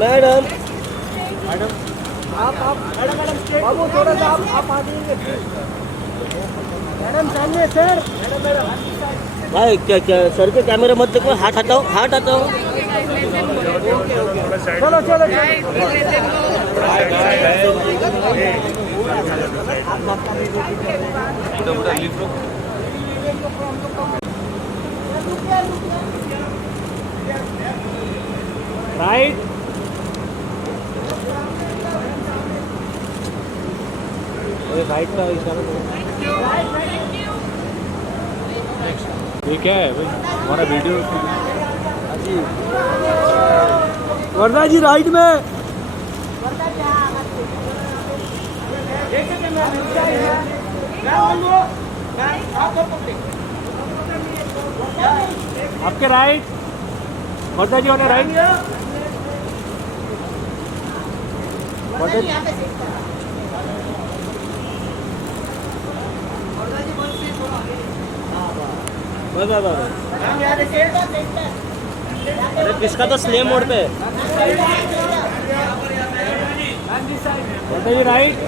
Madam madam आप बाबू थोड़ा सा आप आ जाइए मैडम सामने सर भाई क्या सर के कैमरे मत देखो हाथ हटाओ चलो राइट राइट का इशारा ये क्या है भाई हमारा वीडियो जी वर्धा जी राइट में आपके राइट वर्धा जी होने राइट अरे किसका तो स्ले मोड पे वर्धा जी राइट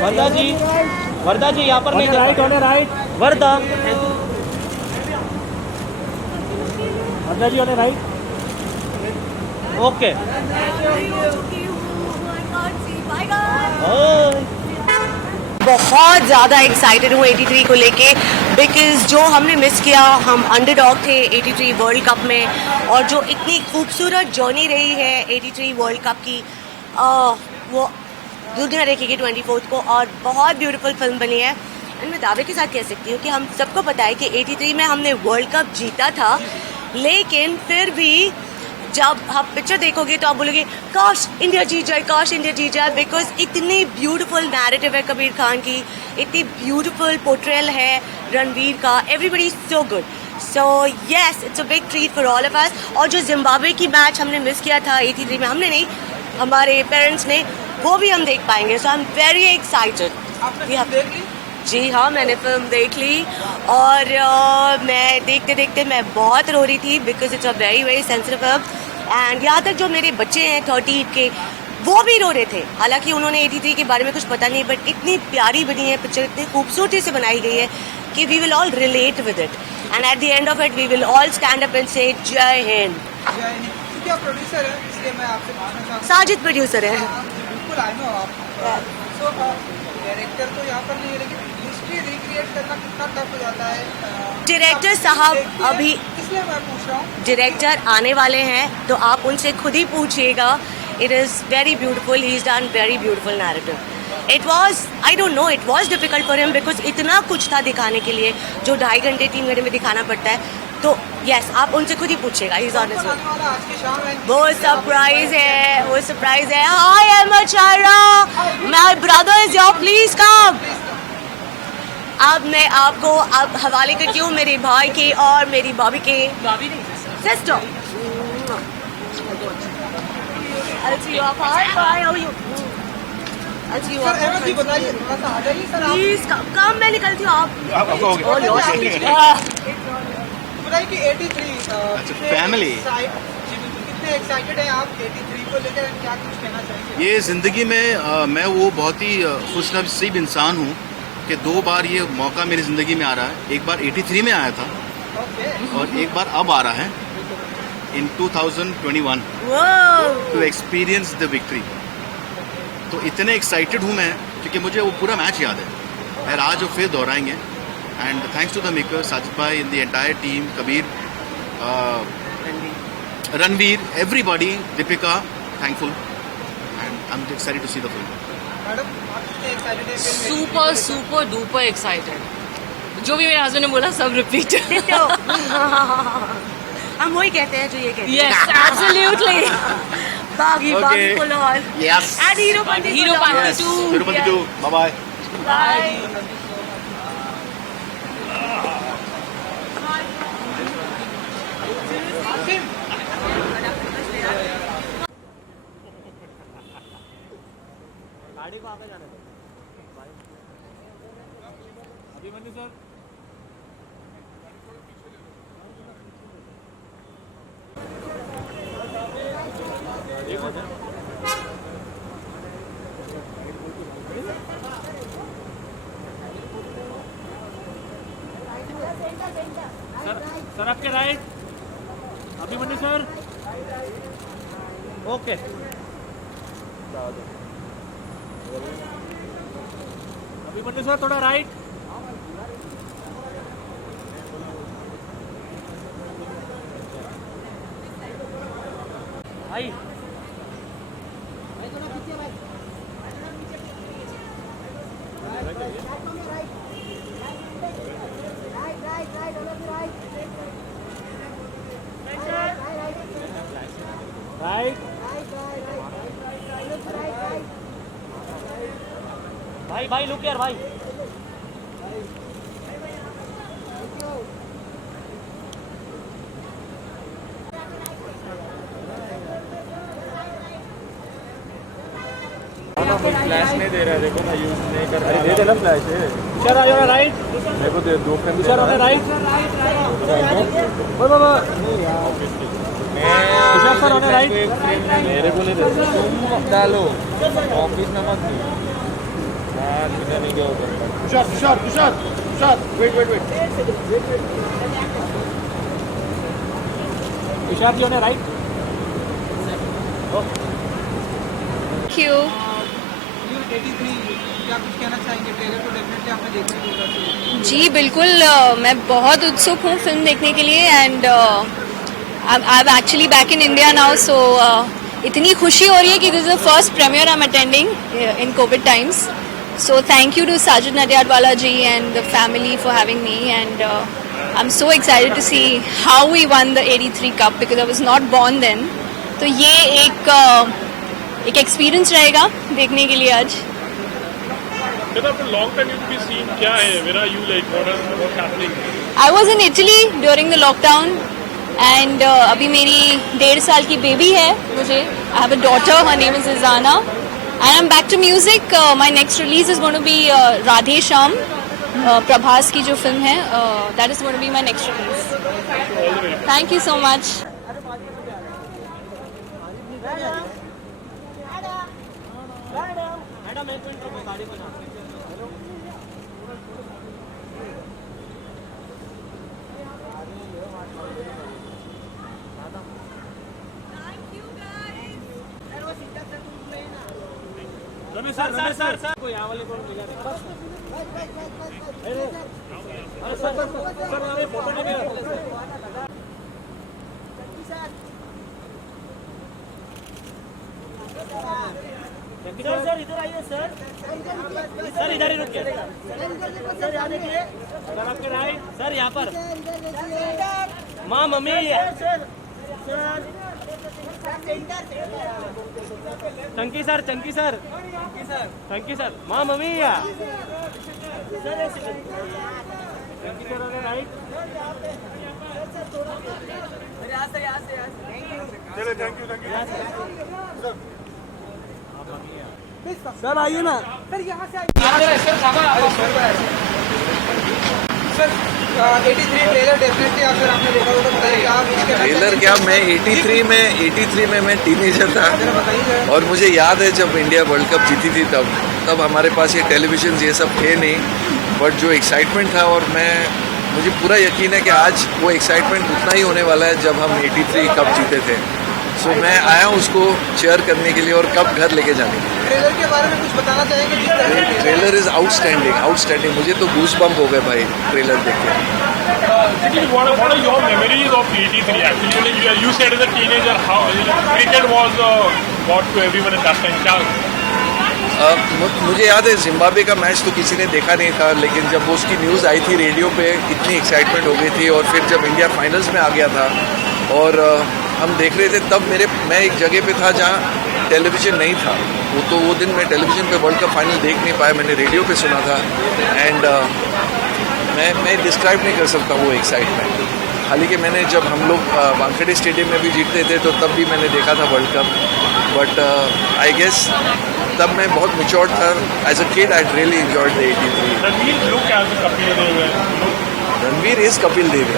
वर्धा जी यहाँ पर नहीं राइट होने राइट वर्धा जी होने राइट ओके बहुत ज़्यादा एक्साइटेड हूँ 83 को लेके बिकॉज़ जो हमने मिस किया हम अंडरडॉग थे 83 वर्ल्ड कप में और जो इतनी खूबसूरत जर्नी रही है 83 वर्ल्ड कप की वो दुनिया देखेगी 24 को और बहुत ब्यूटीफुल फिल्म बनी है एंड मैं दावे के साथ कह सकती हूँ कि हम सबको पता है कि 83 में हमने वर्ल्ड कप जीता था लेकिन फिर भी जब आप पिक्चर देखोगे तो आप बोलोगे काश इंडिया जीत जाए बिकॉज इतनी ब्यूटीफुल नैरेटिव है कबीर खान की इतनी ब्यूटीफुल पोर्ट्रेयल है रणवीर का everybody is so good so yes it's a big treat for all of us और जो जिम्बाब्वे की मैच हमने मिस किया था 83 में हमने नहीं हमारे पेरेंट्स ने वो भी हम देख पाएंगे सो आई एम वेरी एक्साइटेड जी हाँ मैंने फिल्म देख ली और मैं देखते मैं बहुत रो रही थी because it's a very sensitive film and यहाँ तक जो मेरे बच्चे हैं 30 के वो भी रो रहे थे हालांकि उन्होंने 83 के बारे में कुछ पता नहीं बट इतनी प्यारी बनी है पिक्चर इतनी खूबसूरती से बनाई गई है कि we will all relate with it and at the end of it we will all stand up and say जय हिंद। प्रोड्यूसर है इसलिए मैं आपसे पूछना चाहूँगा साजिद प्रोड्यूसर है बिल्कुल आई नो आप सो डायरेक्टर तो यहाँ पर नहीं है लेकिन हिस्ट्री रिक्रिएट करना कितना टफ हो जाता है डायरेक्टर साहब अभी इसलिए मैं पूछ रहा हूँ डायरेक्टर आने वाले हैं तो आप उनसे खुद ही पूछिएगा it is very beautiful he is done very beautiful narrative it was I don't know it was difficult for him because इतना कुछ था दिखाने के लिए जो 2.5 घंटे 3 घंटे में दिखाना पड़ता है तो यस आप उनसे खुद ही पूछिएगा ही वो सरप्राइज है हाय अहमद शाहरा my brother is your please come अब मैं आपको अब हवाले करती हूँ मेरे भाई के और मेरी भाभी के sister I'll see you up. Hi, bye. How are you? I'll see you up. Sir बताइए थोड़ा सा आ जाइए सर Please come मैं निकलती हूँ आप बताइए कि 83 फैमिली कितने एक्साइटेड हैं आप 83 को लेकर क्या कुछ कहना चाहिए ये ज़िंदगी में मैं वो बहुत ही खुशनसीब इंसान हूँ कि 2 बार ये मौका मेरी ज़िंदगी में आ रहा है एक बार 83 में आया था और एक बार अब आ रहा है in 2021 to experience the victory तो इतने एक्साइटेड हूँ मैं क्योंकि मुझे वो पूरा मैच याद है मैं आज वो फिर दोहराएंगे and thanks to the maker Sajid भाई in the entire team Kabir Ranveer everybody Deepika thankful and I am excited to see the film madam आप कितने एक्साइटेड हैं सुपर डुपर एक्साइटेड जो भी मेरे हस्बैंड ने बोला सब रिपीट हम वही कहते हैं जो ये कहते हैं yes absolutely Baaghi full on yes and Heropanti 2 bye bye bye गाड़ी को आगे जाने दो अभिमन्यु सर सर आपके right, Abhimanyu sir, okay. Abhimanyu sir थोड़ा राइट। भाई राइट, भाई लुक यार भाई। फ्लैश नहीं दे रहा है, देखो ना यूज नहीं कर रहा। दे देना फ्लैश है। तुषार आ जाओ राइट, मेरे को दे दो frame. Tushar on right, Tushar sir on right. मेरे को नहीं दे, तुम डालो ऑफिस में मत दो यार, बिना नहीं क्या होगा। Tushar wait Tushar ji on right. Thank you. 83 क्या कुछ कहना चाहेंगे? ट्रेलर तो डेफिनेटली आपने देखा ही होगा, तो जी बिल्कुल, मैं बहुत उत्सुक हूँ फिल्म देखने के लिए and I am actually back in India now, so इतनी खुशी हो रही है कि this is the first premiere I am attending in covid times. So thank you to Sajid Nadyadwala ji and the family for having me, and I'm so excited to see how we won the 83 Cup because I was not born then. तो ये एक experience रहेगा देखने के लिए आज. long time you've been seeing क्या है? Where are you, like what's happening? I was in Italy during the lockdown and अभी मेरी 1.5 साल की बेबी है मुझे. I have a daughter, her name is Izana. And I'm back to music. My next release is going to be Radhe Shyam, Prabhas की जो film है. That is going to be my next release. Thank you so much. Sir कोई यहाँ वाले कौन मिला अरे sir ये फोटो नहीं मिला. सर इधर आइए सर इधर ही रुकिए सर, यहाँ देखिए सर आपके राइट सर, यहाँ पर माँ मम्मी चंकी सर माँ मम्मी राइट. चलो थैंक यू सर आइए ना सर यहाँ से सर 83 ट्रेलर डेफिनेटली अगर आपने देखा होगा तो बताइए आप इसके ट्रेलर क्या, मैं 83 में मैं टीनेजर था और मुझे याद है जब इंडिया वर्ल्ड कप जीती थी तब हमारे पास ये टेलीविजन ये सब थे नहीं, बट जो एक्साइटमेंट था और मुझे पूरा यकीन है कि आज वो एक्साइटमेंट उतना ही होने वाला है जब हम 83 कप जीते थे. सो मैं आया हूँ उसको चेयर करने के लिए और कब घर लेके जाने के लिए. ट्रेलर के बारे में कुछ बताना चाहेंगे? जिस तरह ट्रेलर इज आउटस्टैंडिंग. मुझे तो गूज बम्प हो गए भाई ट्रेलर देख के. What are your memories of 83 actually? You said as a teenager how cricket was what to everyone at that time. मुझे याद है जिम्बाब्वे का मैच तो किसी ने देखा नहीं था, लेकिन जब वो उसकी न्यूज़ आई थी रेडियो पे इतनी एक्साइटमेंट हो गई थी. और फिर जब इंडिया फाइनल्स में आ गया था और हम देख रहे थे तब मैं एक जगह पे था जहाँ टेलीविज़न नहीं था. वो दिन मैं टेलीविज़न पे वर्ल्ड कप फाइनल देख नहीं पाया, मैंने रेडियो पे सुना था. एंड मैं डिस्क्राइब नहीं कर सकता वो एक्साइटमेंट. हालांकि मैंने जब हम लोग वानखेड़े स्टेडियम में भी जीतते थे तो तब भी मैंने देखा था world cup, but I guess तब मैं बहुत मैच्योर्ड था. As a kid I really enjoyed the 83. Ranveer is Kapil Dev.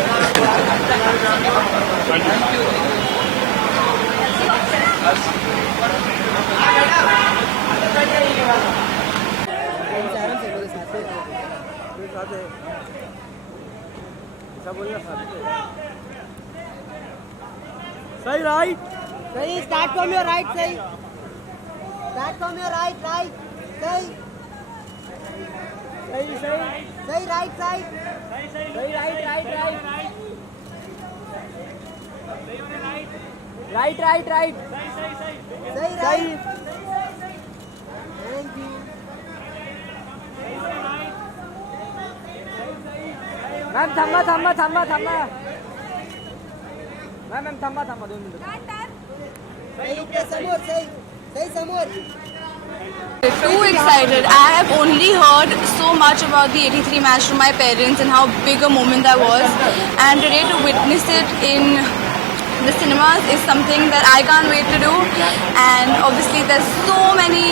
सही राइट सही स्टार्ट फ्रॉम योर राइट सही स्टार्ट फ्रॉम योर राइट सही सही सही सही राइट साइड सही राइट राइट राइट सही राइट थैंक यू मैम थांबा मैम थांबा 2 मिनिट सही इकडे समोर सही समोर Too excited. I have only heard so much about the 83 match from my parents and how big a moment that was. And today to witness it in the cinemas is something that I can't wait to do. And obviously there's so many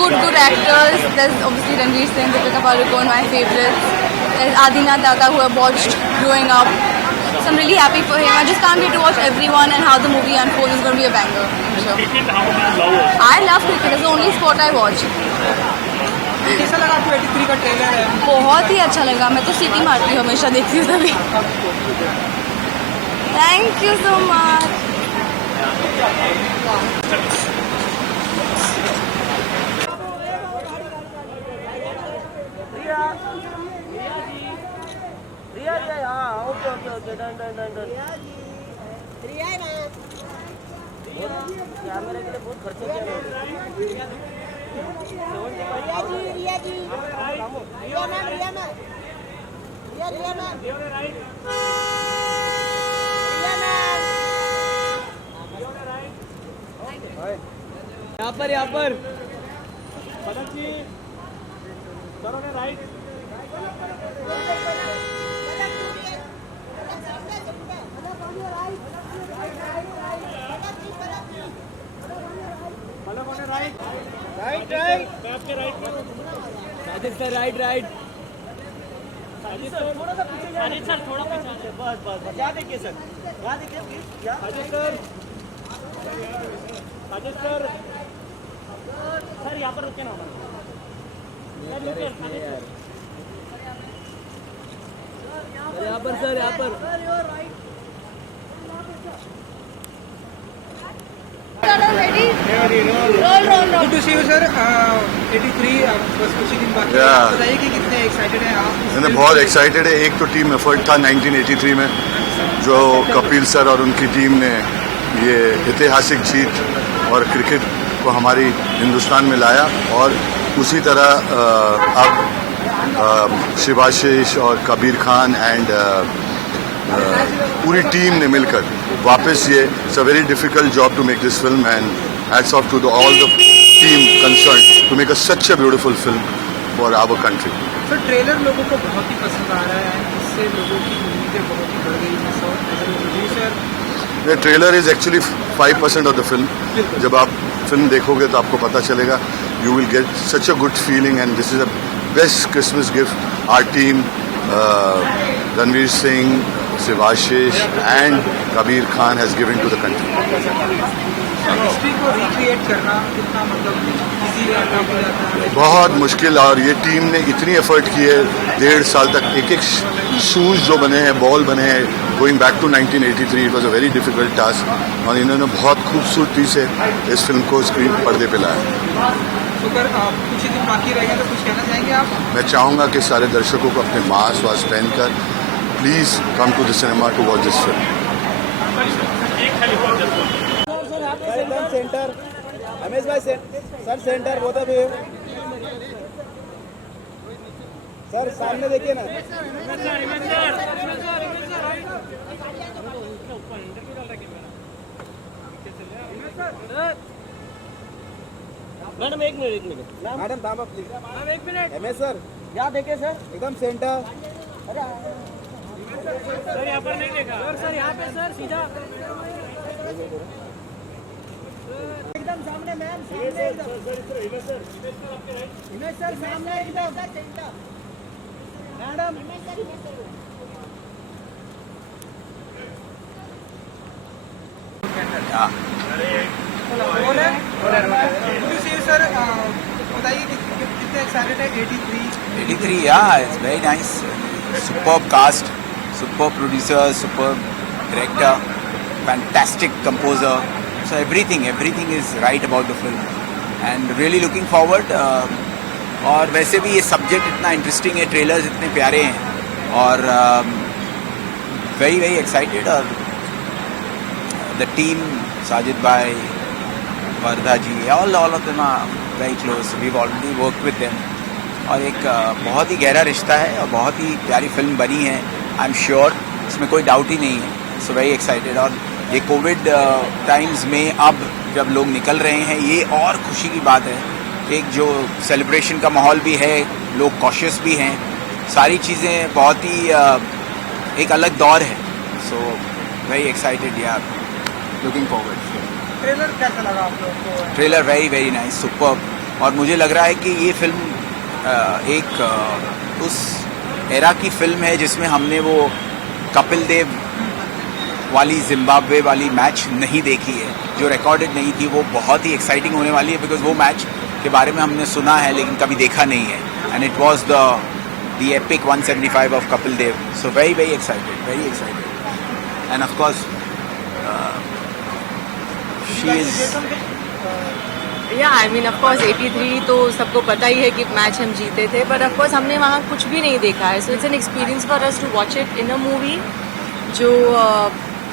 good actors. There's obviously Ranveer Singh, Deepika Padukone, my favorites. There's Adinath Data, who I watched growing up. So I'm really happy for him. I just can't wait to watch everyone and how the movie unfolds. It's going to be a banger. For sure. Cricket, how do you love it? I love cricket. It's the only sport I watch. कैसा लगा आपको 83 का trailer है? बहुत ही अच्छा लगा. मैं तो सीटी मारती हूँ हमेशा, देखती हूँ तभी. Thank you so much. रिया जी हाँ ओके डन रिया मैम कैमरे के लिए बहुत खर्चा किया रिया जी यहाँ पर पदक जी सरों ने राइट राइट आपके right Sajid sir right Sajid sir थोड़ा सा पीछे जाइए सर थोड़ा पीछे बस यहाँ देखिए सर यहाँ देखिए प्लीज साजिद सर यहाँ पर रुके ना यहाँ पर सर यहाँ पर Good to see you, sir. 83 बस कुछ ही दिन बाकी है. Yeah. बताइए कि कितने एक्साइटेड हैं आप? मैंने बहुत एक्साइटेड है. एक तो टीम एफर्ट था 1983 में जो कपिल सर और उनकी टीम ने ये ऐतिहासिक जीत और क्रिकेट को हमारी हिंदुस्तान में लाया और उसी तरह अब शिवाशीष और कबीर खान एंड पूरी टीम ने मिलकर वापस ये it's a very difficult job to make this film and hats off to all the team concern to make a such a beautiful film for our country. Sir trailer लोगों को बहुत ही पसंद आ रहा है, इससे लोगों की उम्मीदें बहुत ही बढ़ गई हैं. So as a producer the trailer is actually 5% of the film. जब आप फिल्म देखोगे तो आपको पता चलेगा. You will get such a good feeling and this is a best Christmas gift our team Ranveer Singh, Shivashish and Kabir Khan has given to the country. History को recreate करना कितना मतलब इजी रहता हो जाता है? बहुत मुश्किल और ये टीम ने इतनी एफर्ट की है 1.5 साल तक. एक शूज जो बने हैं, बॉल बने हैं, going back to 1983 it was a very difficult task और इन्होंने बहुत खूबसूरती से इस फिल्म को स्क्रीन पर्दे पे लाया. तो सर कुछ ही दिन बाकी रह गए तो कुछ कहना चाहेंगे आप? मैं चाहूँगा कि सारे दर्शकों को अपने मास्क वास्क पहनकर please come to the cinema to watch this film. एकदम सेंटर रमेश भाई sir centre both of you sir सामने देखिए ना. मैडम एक मिनट मैडम थांबा प्लीज. एक मिनट एम एस सर यहाँ देखिए सर एकदम सेंटर. सर यहाँ पर नहीं देखा सर यहाँ पे सर सीधा एकदम सामने मैम सामने इमेज सर सामने एकदम मैडम रोल है सर, बताइए कितने एक्साइटेड है 83? Yeah, it's very nice. Superb cast, superb producer, superb director, fantastic composer. So everything is right about the film. And really looking forward. और वैसे भी ये सब्जेक्ट इतना इंटरेस्टिंग है, ट्रेलर्स इतने प्यारे हैं और वेरी वेरी एक्साइटेड. और द टीम, साजिद भाई, Vardha ji, all of them are very close. We already work with them. और एक बहुत ही गहरा रिश्ता है और बहुत ही प्यारी फिल्म बनी है. आई एम श्योर, इसमें कोई डाउट ही नहीं है. So very excited. और ये कोविड टाइम्स में अब जब लोग निकल रहे हैं, ये और खुशी की बात है. एक जो सेलिब्रेशन का माहौल भी है, लोग कॉशियस भी हैं, सारी चीज़ें बहुत ही एक अलग दौर है. सो वेरी एक्साइटेड यार, लुकिंग फॉरवर्ड. ट्रेलर कैसा लगा आप लोगों को? Trailer very very nice, superb. और मुझे लग रहा है कि ये फिल्म एक उस एरा की फिल्म है जिसमें हमने वो कपिल देव वाली जिम्बाब्वे वाली मैच नहीं देखी है, जो रिकॉर्डेड नहीं थी. वो बहुत ही एक्साइटिंग होने वाली है, बिकॉज वो मैच के बारे में हमने सुना है लेकिन कभी देखा नहीं है. And it was the epic 175 of Kapil Dev. So very very excited, very excited. And of course she is yeah I mean of course 83 तो सबको पता ही है कि मैच हम जीते थे, बट ऑफ कोर्स हमने वहाँ कुछ भी नहीं देखा है. So it's an experience for us to watch it in a movie जो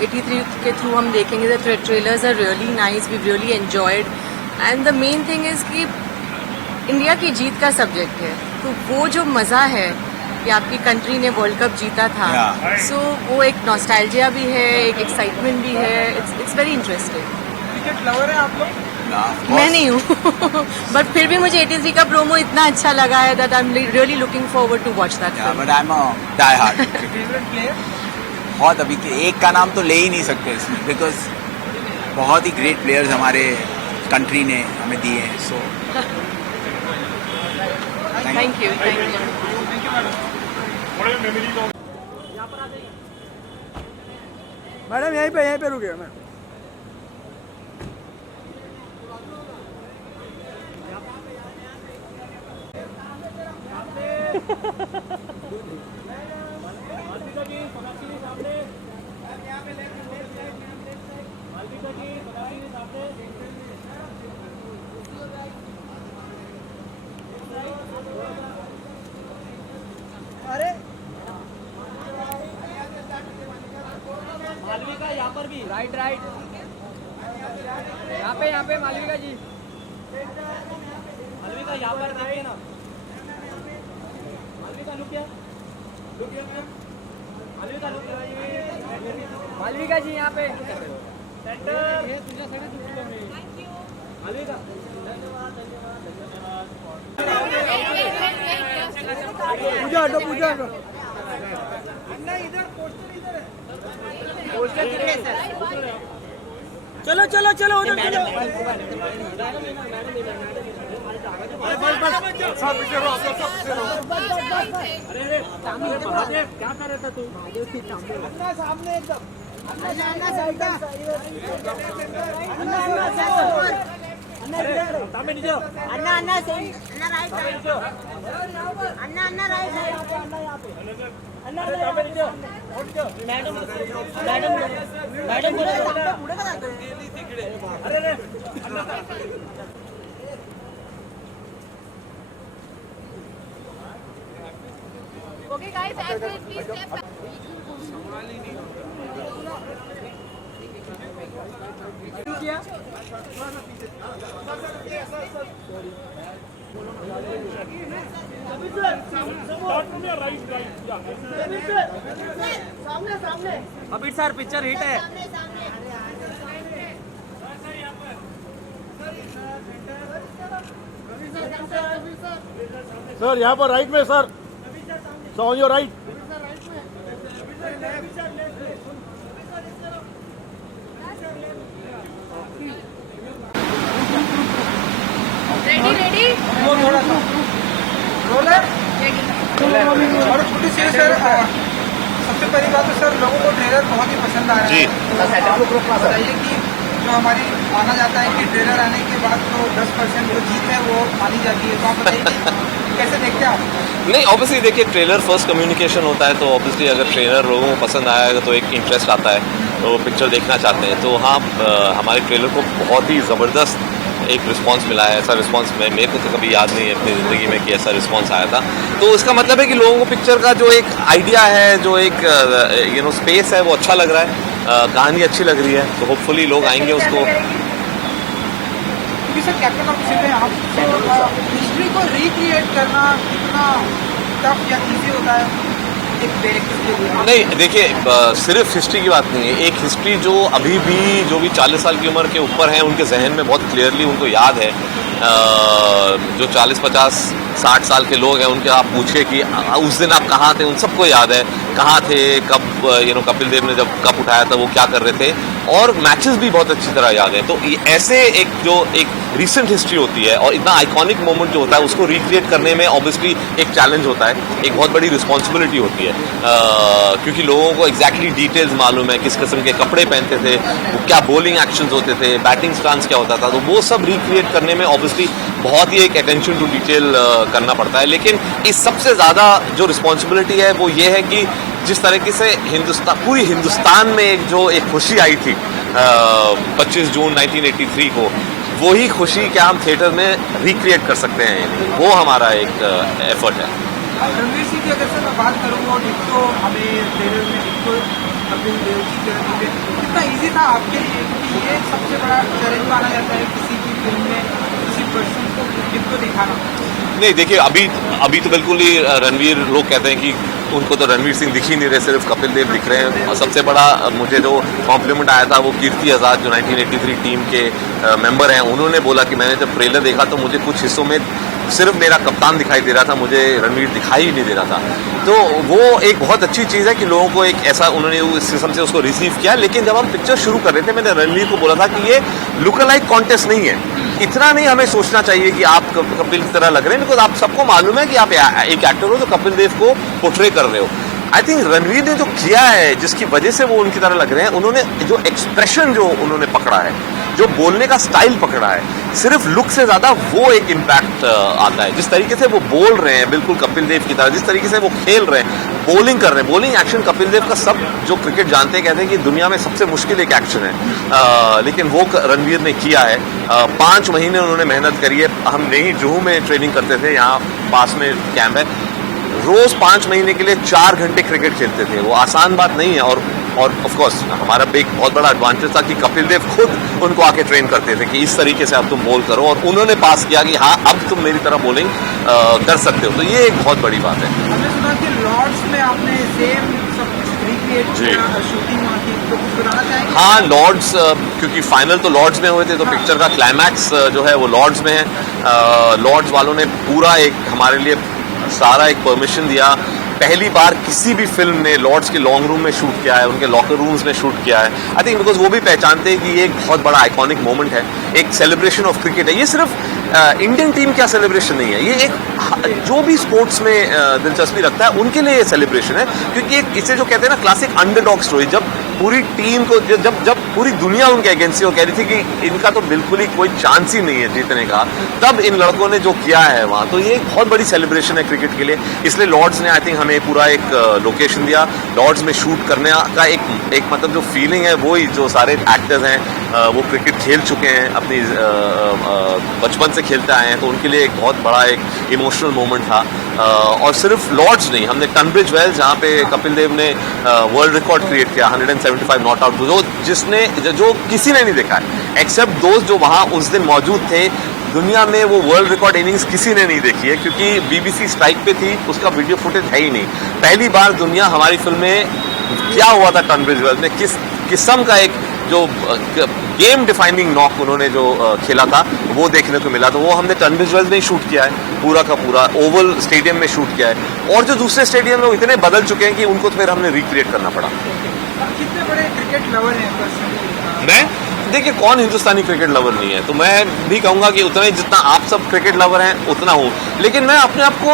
83 के थ्रू हम देखेंगे. The trailers are really nice, we really enjoyed. And the main thing is कि इंडिया की जीत का सब्जेक्ट है, तो वो जो मज़ा है कि आपकी कंट्री ने वर्ल्ड कप जीता था, सो वो एक नॉस्टैल्जिया भी है, एक एक्साइटमेंट भी है. It's very interesting. Cricket lover है आप लोग? मैं नहीं हूँ बट फिर भी मुझे 83 का प्रोमो इतना अच्छा लगा है that I am really looking forward to watch that. But I am a die hard. Favourite player? बहुत अभी एक का नाम तो ले ही नहीं सकते इसमें, बिकॉज बहुत ही ग्रेट प्लेयर्स हमारे कंट्री ने हमें दिए हैं. So thank you. मैडम यहीं पे रुके मैम. अरे मालविका यहाँ पर भी. राइट यहाँ पे मालविका जी. मालविका यहाँ पर देखिए ना. मालविका लुक क्या? मालविका लुक. मालविका जी यहाँ पे. सेंटर. मालविका. पूजा हटो. चलो उधर क्या कर रहा था तू? सामने एकदम. अन्ना राइट साइड. अन्ना right side. Madam Okay, guys, please step back. अभी सर पिक्चर हिट है. सर यहाँ पर राइट में sir. On your right. Ready? थोड़ा सा रोल है. और छोटी सी सर, सबसे पहली बात तो सर लोगों को ट्रेलर बहुत ही पसंद आ रहा है. बताइए कि जो हमारी माना जाता है कि ट्रेलर आने के बाद तो 10% जो जीत है वो मानी जाती है, तो आप बताइए कि कैसे देखते हैं आप? नहीं, ऑब्वियसली देखिए ट्रेलर फर्स्ट कम्युनिकेशन होता है, तो ऑब्वियसली अगर ट्रेलर लोगों को पसंद आएगा तो एक इंटरेस्ट आता है, तो वो पिक्चर देखना चाहते हैं। तो हाँ, हमारे ट्रेलर को बहुत ही ज़बरदस्त एक रिस्पांस मिला है। ऐसा रिस्पांस मेरे को तो कभी याद नहीं है अपनी ज़िंदगी में कि ऐसा रिस्पांस आया था। तो इसका मतलब है कि लोगों को पिक्चर का जो एक आइडिया है, जो एक स्पेस है, वो अच्छा लग रहा है, कहानी अच्छी लग रही है, तो होपफुली लोग आएंगे उसको। सर कैप्टन ऑफ शिप है आप, तो हिस्ट्री को रिक्रिएट करना कितना टफ या इजी होता है एक डायरेक्टर के लिए? नहीं देखिए, सिर्फ हिस्ट्री की बात नहीं है। एक हिस्ट्री जो अभी भी जो भी 40 साल की उम्र के ऊपर हैं, उनके जहन में बहुत क्लियरली उनको याद है। जो 40, 50, 60 साल के लोग हैं, उनके आप पूछिए कि उस दिन आप कहाँ थे, उन सबको याद है कहाँ थे, कब कपिल देव ने जब कप उठाया था वो क्या कर रहे थे, और मैचेस भी बहुत अच्छी तरह याद है। तो ऐसे एक रिसेंट हिस्ट्री होती है और इतना आइकॉनिक मोमेंट जो होता है उसको रिक्रिएट करने में ऑब्वियसली एक चैलेंज होता है, एक बहुत बड़ी रिस्पॉन्सिबिलिटी होती है, क्योंकि लोगों को एग्जैक्टली डिटेल्स मालूम है, किस किस्म के कपड़े पहनते थे, वो क्या बॉलिंग एक्शंस होते थे, बैटिंग स्टांस क्या होता था, तो वो सब रिक्रिएट करने में ऑब्वियसली बहुत ही एक अटेंशन टू डिटेल करना पड़ता है। लेकिन इस सबसे ज़्यादा जो रिस्पॉन्सिबिलिटी है वो ये है कि जिस तरीके से पूरी हिंदुस्तान में एक खुशी आई थी 25 जून 1983 को, वही खुशी क्या हम थिएटर में रिक्रिएट कर सकते हैं, वो हमारा एक एफर्ट है। रणवीर सिंह की अगर से मैं बात करूँ, और डिट्टो हमें ट्रेलर में डिट्टो कपिल देव जी के कितना ईजी था आपके लिए, क्योंकि ये सबसे बड़ा चैलेंज माना जाता है किसी की फिल्म में किसी पर्सन को डिट्टो दिखाना। नहीं देखिए, अभी तो बिल्कुल ही रणवीर, लोग कहते हैं कि उनको तो रणवीर सिंह दिख ही नहीं रहे, सिर्फ कपिल देव दिख रहे हैं। और सबसे बड़ा मुझे जो कॉम्प्लीमेंट आया था वो कीर्ति आज़ाद, जो 1983 टीम के मेंबर हैं, उन्होंने बोला कि मैंने जब ट्रेलर देखा तो मुझे कुछ हिस्सों में सिर्फ मेरा कप्तान दिखाई दे रहा था, मुझे रणवीर दिखाई ही नहीं दे रहा था। तो वो एक बहुत अच्छी चीज़ है कि लोगों को एक ऐसा, उन्होंने इस किस्म से उसको रिसीव किया। लेकिन जब हम पिक्चर शुरू कर रहे थे, मैंने रणवीर को बोला था कि ये लुक अलाइक कॉन्टेस्ट नहीं है, इतना नहीं हमें सोचना चाहिए कि आप कपिल की तरह लग रहे हैं, बिकॉज आप सबको मालूम है कि आप एक एक्टर हो जो कपिल देव को पोर्ट्रे कर रहे हो। आई थिंक रणवीर ने जो किया है, जिसकी वजह से वो उनकी तरह लग रहे हैं, उन्होंने जो एक्सप्रेशन जो उन्होंने पकड़ा है, जो बोलने का स्टाइल पकड़ा है, सिर्फ लुक से ज़्यादा वो एक इम्पैक्ट आता है। जिस तरीके से वो बोल रहे हैं बिल्कुल कपिल देव की तरह, जिस तरीके से वो खेल रहे हैं, बॉलिंग कर रहे हैं, बॉलिंग एक्शन कपिल देव का सब जो क्रिकेट जानते हैं कहते हैं कि दुनिया में सबसे मुश्किल एक एक्शन है, लेकिन वो रणवीर ने किया है। 5 महीने उन्होंने मेहनत करी है। हम यहीं जुहू में ट्रेनिंग करते थे, यहाँ पास में कैंप है, रोज 5 महीने के लिए 4 घंटे क्रिकेट खेलते थे। वो आसान बात नहीं है। और ऑफ कोर्स हमारा एक बहुत बड़ा एडवांटेज था कि कपिल देव खुद उनको आके ट्रेन करते थे कि इस तरीके से अब तुम बॉल करो, और उन्होंने पास किया कि हाँ अब तुम मेरी तरह बॉलिंग कर सकते हो। तो ये एक बहुत बड़ी बात है। हमने सुना कि लॉर्ड्स में आपने सेम सब कुछ रिक्रिएट किया, शूटिंग वहाँ की, तो कुछ बताना चाहेंगे? हाँ, लॉर्ड्स, क्योंकि फाइनल तो लॉर्ड्स में हुए थे, तो पिक्चर का क्लाइमैक्स जो है वो लॉर्ड्स में है। लॉर्ड्स वालों ने पूरा एक हमारे लिए सारा एक परमिशन दिया। पहली बार किसी भी फिल्म ने लॉर्ड्स के लॉन्ग रूम में शूट किया है, उनके लॉकर रूम्स में शूट किया है। आई थिंक बिकॉज वो भी पहचानते हैं कि ये एक बहुत बड़ा आइकॉनिक मोमेंट है, एक सेलिब्रेशन ऑफ क्रिकेट है। ये सिर्फ इंडियन टीम का सेलिब्रेशन नहीं है, ये एक जो भी स्पोर्ट्स में दिलचस्पी रखता है उनके लिए ये सेलिब्रेशन है। क्योंकि एक इसे जो कहते हैं ना क्लासिक अंडरडॉग स्टोरी, जब पूरी टीम को जब पूरी दुनिया उनके अगेंस्ट कह रही थी कि इनका तो बिल्कुल ही कोई चांस ही नहीं है जीतने का, तब इन लड़कों ने जो किया है वहाँ, तो ये एक बहुत बड़ी सेलिब्रेशन है क्रिकेट के लिए। इसलिए लॉर्ड्स ने आई थिंक हमें पूरा एक लोकेशन दिया। लॉर्ड्स में शूट करने का एक मतलब जो फीलिंग है, वो ही जो सारे एक्टर्स हैं वो क्रिकेट खेल चुके हैं, अपनी बचपन से खेलते आए हैं, तो उनके लिए एक बहुत बड़ा एक इमोशनल मोमेंट था। और सिर्फ लॉर्ड्स नहीं, हमने टनब्रिज वेल्स, जहाँ पे कपिल देव ने वर्ल्ड रिकॉर्ड क्रिएट किया 175 नॉट आउट, जो किसी ने नहीं देखा है एक्सेप्ट दोस्त जो वहाँ उस दिन मौजूद थे। दुनिया में वो वर्ल्ड रिकॉर्ड इनिंग्स किसी ने नहीं देखी है, क्योंकि BBC स्ट्राइक पे थी, उसका वीडियो फुटेज है ही नहीं। पहली बार दुनिया हमारी फिल्म में क्या हुआ था टनब्रिज वेल्स में, किस किस्म का एक जो गेम डिफाइनिंग नॉक उन्होंने जो खेला था वो देखने को मिला। तो वो हमने टनब्रिज वेल्स में ही शूट किया है, पूरा का पूरा ओवल स्टेडियम में शूट किया है। और जो दूसरे स्टेडियम में वो इतने बदल चुके हैं कि उनको तो फिर हमने रिक्रिएट करना पड़ा। कितने बड़े क्रिकेट लवर हैं पर्सनली? मैं देखिए, कौन हिंदुस्तानी क्रिकेट लवर नहीं है, तो मैं भी कहूँगा कि उतना ही जितना आप सब क्रिकेट लवर हैं उतना हूँ। लेकिन मैं अपने आप को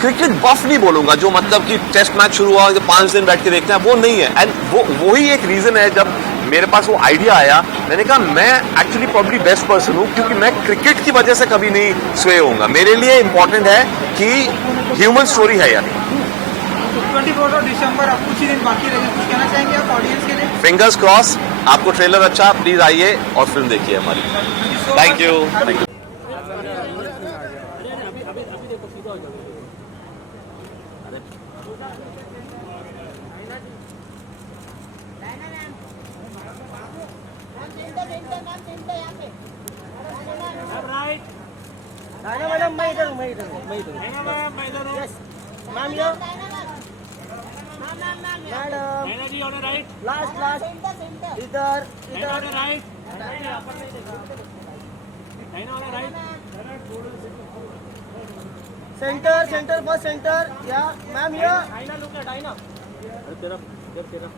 क्रिकेट बफ नहीं बोलूँगा, जो मतलब कि टेस्ट मैच शुरू हुआ 5 दिन बैठ के देखते हैं, वो नहीं है। एंड वही एक रीज़न है जब मेरे पास वो आइडिया आया, मैंने कहा मैं एक्चुअली प्रॉब्ली बेस्ट पर्सन हूँ क्योंकि मैं क्रिकेट की वजह से कभी नहीं स्वे होऊंगा। मेरे लिए इंपॉर्टेंट है कि ह्यूमन स्टोरी है या नहीं। 24 दिसंबर, अब कुछ ही दिन बाकी रहे, कुछ कहना चाहेंगे आप ऑडियंस के लिए? फिंगर्स क्रॉस, आपको ट्रेलर अच्छा, प्लीज आइए और फिल्म देखिए हमारी। Thank you, thank you. Diana madam, मैं इधर हूँ, मैं इधर हूँ, मैं इधर हूँ। यस मैम, यो मैडम, लास्ट लास्ट, इधर इधर, सेंटर सेंटर, बस सेंटर, या ma'am, yo Diana, look at Diana, तेरा तेरा